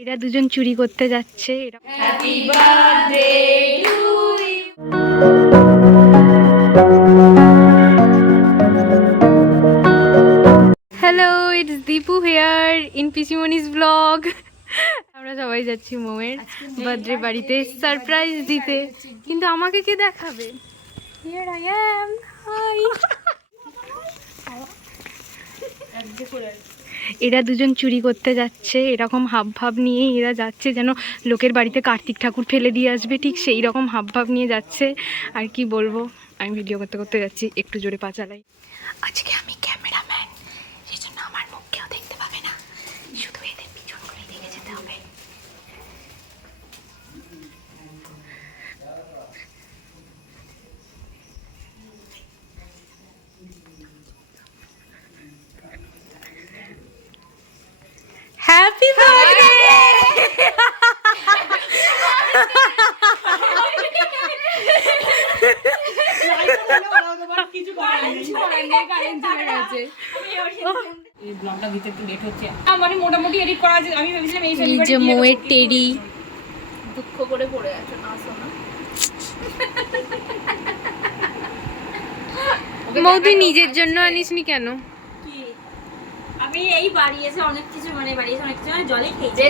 এরা দুজন চুরি করতে যাচ্ছে। Happy birthday to you. Hello, it's Dipu here in পিসিমনিস ব্লগ। আমরা সবাই যাচ্ছি মৌয়ের বার্থডে বাড়িতে সারপ্রাইজ দিতে, কিন্তু আমাকে কে দেখাবে? Here I am. হাই। এরা দুজন চুরি করতে যাচ্ছে, এরকম হাব ভাব নিয়ে এরা যাচ্ছে যেন লোকের বাড়িতে কার্তিক ঠাকুর ফেলে দিয়ে আসবে, ঠিক সেই রকম হাব ভাব নিয়ে যাচ্ছে। আর কি বলবো, আমি ভিডিও করতে করতে যাচ্ছি, একটু জোরে পা চালাই। আজকে আমি ক্যামেরাম্যান, সেই জন্য আমার মুখ কেউ দেখতে পাবে না, শুধু এদের পিছন করে দেখে যেতে হবে। Happy birthday. মোটামুটি এডিট করা আছে। আমি ভেবেছিলাম এই যে মোয়ের টেডি দুঃখ করে পড়ে আছে না শোনা। মৌ, তুই নিজের জন্য আনিসনি কেন? আমি এই বাড়ি এসে অনেক কিছু জলে খেয়েছি।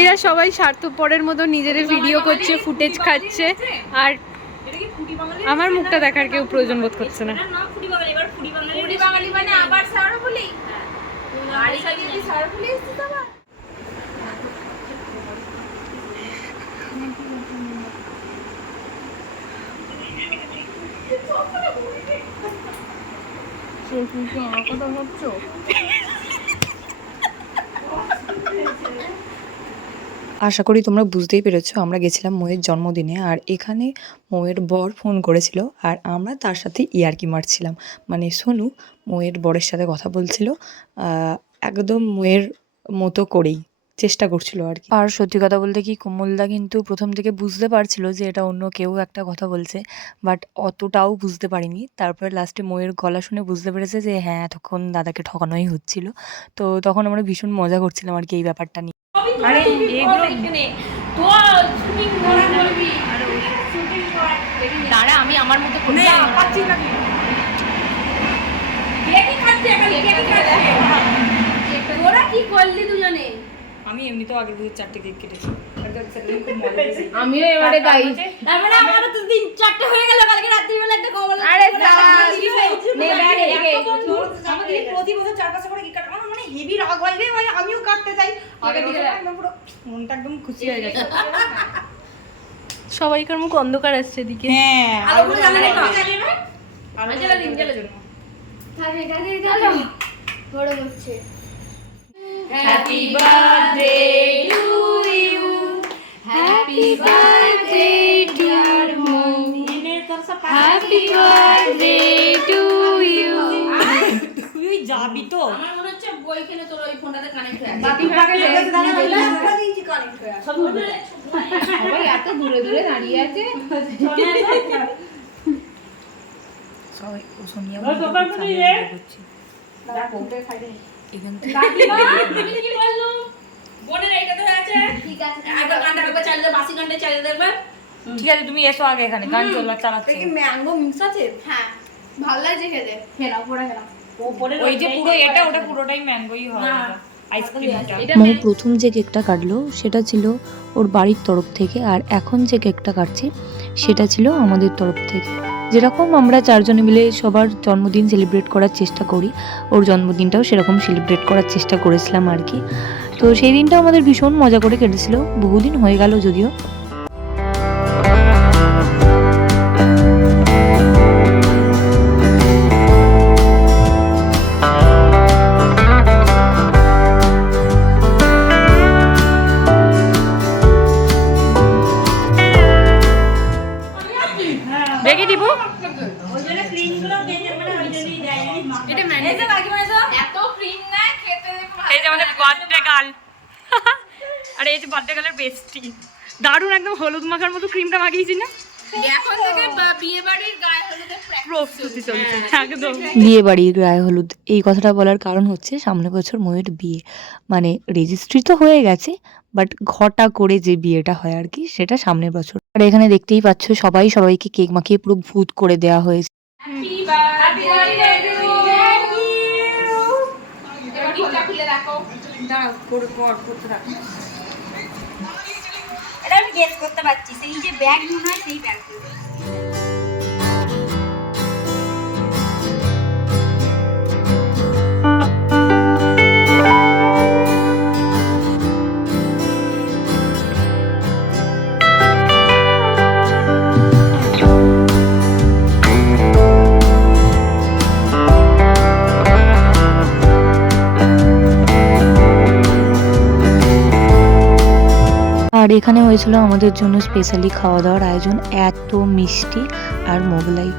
এরা সবাই স্বার্থপরের মতো নিজেদের ভিডিও করছে, ফুটেজ খাচ্ছে, আর আমার মুখটা দেখার কেউ প্রয়োজন বোধ করছে না। আশা করি তোমরা বুঝতেই পেরেছো, আমরা গেছিলাম মৌয়ের জন্মদিনে। আর এখানে মৌয়ের বর ফোন করেছিল আর আমরা তার সাথে ইয়ার্কি মারছিলাম। মানে সোনু মৌয়ের বরের সাথে কথা বলছিল, একদম মৌয়ের মতো করেই চেষ্টা করছিল আর কি। আর সত্যি কথা বলতে কি, কোমলদা কিন্তু প্রথম থেকে বুঝতে পারছিল যে এটা অন্য কেউ একটা কথা বলছে, বাট অতটাও বুঝতে পারিনি। তারপরে লাস্টে মৌয়ের গলা শুনে বুঝতে পেরেছে যে হ্যাঁ, এতক্ষণ দাদাকে ঠকানোই হচ্ছিল। তো তখন আমরা ভীষণ মজা করছিলাম আর কি এই ব্যাপারটা নিয়ে। আরে এখানে তো শুটিং ধরা করবি আর শুটিং কর দাঁড়া, আমি আমার মতো করব না, পাচ্ছি না। কেক খাচ্ছে, এখন কেক খাচ্ছে। তোরা কি করলি দুজনে? আমি এমনিতেও আগে বুঝে 4টে কেক কেটেছি। আমিও এবারে তাই। তারপরে আমারও তো 3-4টে হয়ে গেল কালকে রাত্রি বেলা একটা কমলা। আরে নে ব্যাগে আমাদের প্রতি বছর 4-5 করে কেক কাটা মানে হেভি রাগ হয় রে ভাই, আমিও কাটতে চাই। আগে দিকে একদম পুরো মনটা একদম খুশি হয়ে গেছে। সবাইকার মুখ অন্ধকার আসছে এদিকে। হ্যাঁ, আলোগুলো জ্বালালে না। আলো জ্বালা দিন জ্বালা জন্য। থাকে গেল বড় হচ্ছে। Happy birthday to you, happy birthday dear Mou, happy birthday to you. তুই যাবি তো? আমার মনে হচ্ছে বই কিনে তোর ওই ফোনটাতে কানেক্ট হয়ে আছে। বাকি ভাগে কানেক্ট হয়ে আছে। সবাই এত দূরে দূরে দাঁড়িয়ে আছে। সবাই ও সোনিয়া করছি এখান থেকে তুমি কি বললো? বোনের এইটা তো আছে। ঠিক আছে। আগে গানটা একবার চালিয়ে দাও, বাসি গানটা চালিয়ে দাও একবার। ঠিক আছে, তুমি এসো আগে, এখানে গান চালাচ্ছে। কি ম্যাঙ্গো মিক্স আছে? হ্যাঁ, ভালো লাগছে খেতে। খেলাও পড়া খেলাও। ওই যে পুরো এটা ওটা পুরোটাই ম্যাঙ্গোই হয়, আইসক্রিমটা। মৌ প্রথম যে কেকটা কাটলো সেটা ছিল ওর বাড়ির তরফ থেকে, আর এখন যে কেকটা কাটছি সেটা ছিল আমাদের তরফ থেকে। যেরকম আমরা 4 জনে মিলে সবার জন্মদিন সেলিব্রেট করার চেষ্টা করি, ওর জন্মদিনটাও সেরকম সেলিব্রেট করার চেষ্টা করেছিলাম আর কি। তো সেই দিনটাও আমাদের ভীষণ মজা করে কেটেছিল, বহুদিন হয়ে গেল যদিও। দেখে দিব ওই জন্য ক্রিম গুলো বেজে মানে ওই জন্যই দেয়। এটা ম্যান্ডি। এই যে বাকি মানে এত ক্রিম না খেতে দেখো। এই যে আমাদের বার্থডে গার্ল, আর এই যে বার্থডে গার্লের বেস্টি। দারুণ, একদম হলুদ মাখার মতো ক্রিমটা মাখিয়েছি না? এখন থেকে বিয়ে বাড়ির গায়ে হলুদের প্রস্তুতি চলছে একদম। বিয়ে বাড়ির গায়ে হলুদ, এই কথাটা বলার কারণ হচ্ছে সামনের বছর ময়ের বিয়ে, মানে রেজিস্ট্রি তো হয়ে গেছে বাট ঘটা করে যে বিয়েটা হয় আর কি, সেটা সামনের বছর। আর এখানে দেখতেই পাচ্ছ সবাই সবাইকে কেক মাখিয়ে পুরো ভূত করে দেওয়া হয়েছে। Happy birthday to you. এবার টিপটা খুলে রাখো। এটা আমি গেস করতে পারছি, সেই যে ব্যাগ মনে হয় সেই ব্যাগ। আর এখানে হয়েছিল আমাদের জন্য স্পেশালি খাওয়া দাওয়ার আয়োজন, এত মিষ্টি আর মোগলাই।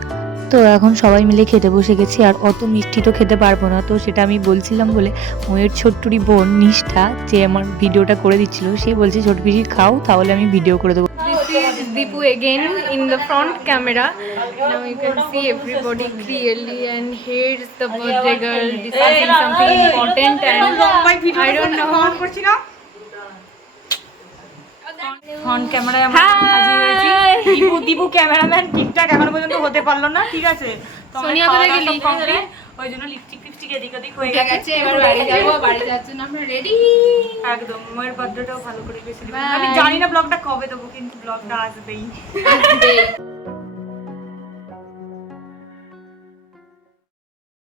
তো এখন সবাই মিলে খেতে বসে গেছি, আর অত মিষ্টি তো খেতে পারবো না, তো সেটা আমি বলছিলাম বলে ময়ের ছোট্টুরি বোন নিষ্ঠা, যে আমার ভিডিওটা করে দিচ্ছিল, সে বলছে ছোট পিসি খাও, তাহলে আমি ভিডিও করে দেবো। This is Dipu again in the front camera. Now you can see everybody clearly, and here's the birthday girl discussing something important, and I don't know. Front ক্যামেরায় আমরা হাজির হয়েছি। দীপু ক্যামেরাম্যান ঠিকঠাক এখনো পর্যন্ত হতে পারলো না, ঠিক আছে? তো সোনিয়া কোথায় গেলি? ওই জন্য লিপস্টিক এদিক ওদিক হয়ে ঠিক আছে, এবার বাড়ি যাবো। বাড়ি যাওয়ার জন্য আমরা রেডি। একদম। ময়ের বার্থডেটাও ভালো করে গেছিল। আমি জানি না ব্লগটা কবে দেবো, কিন্তু ব্লগটা আসবেই।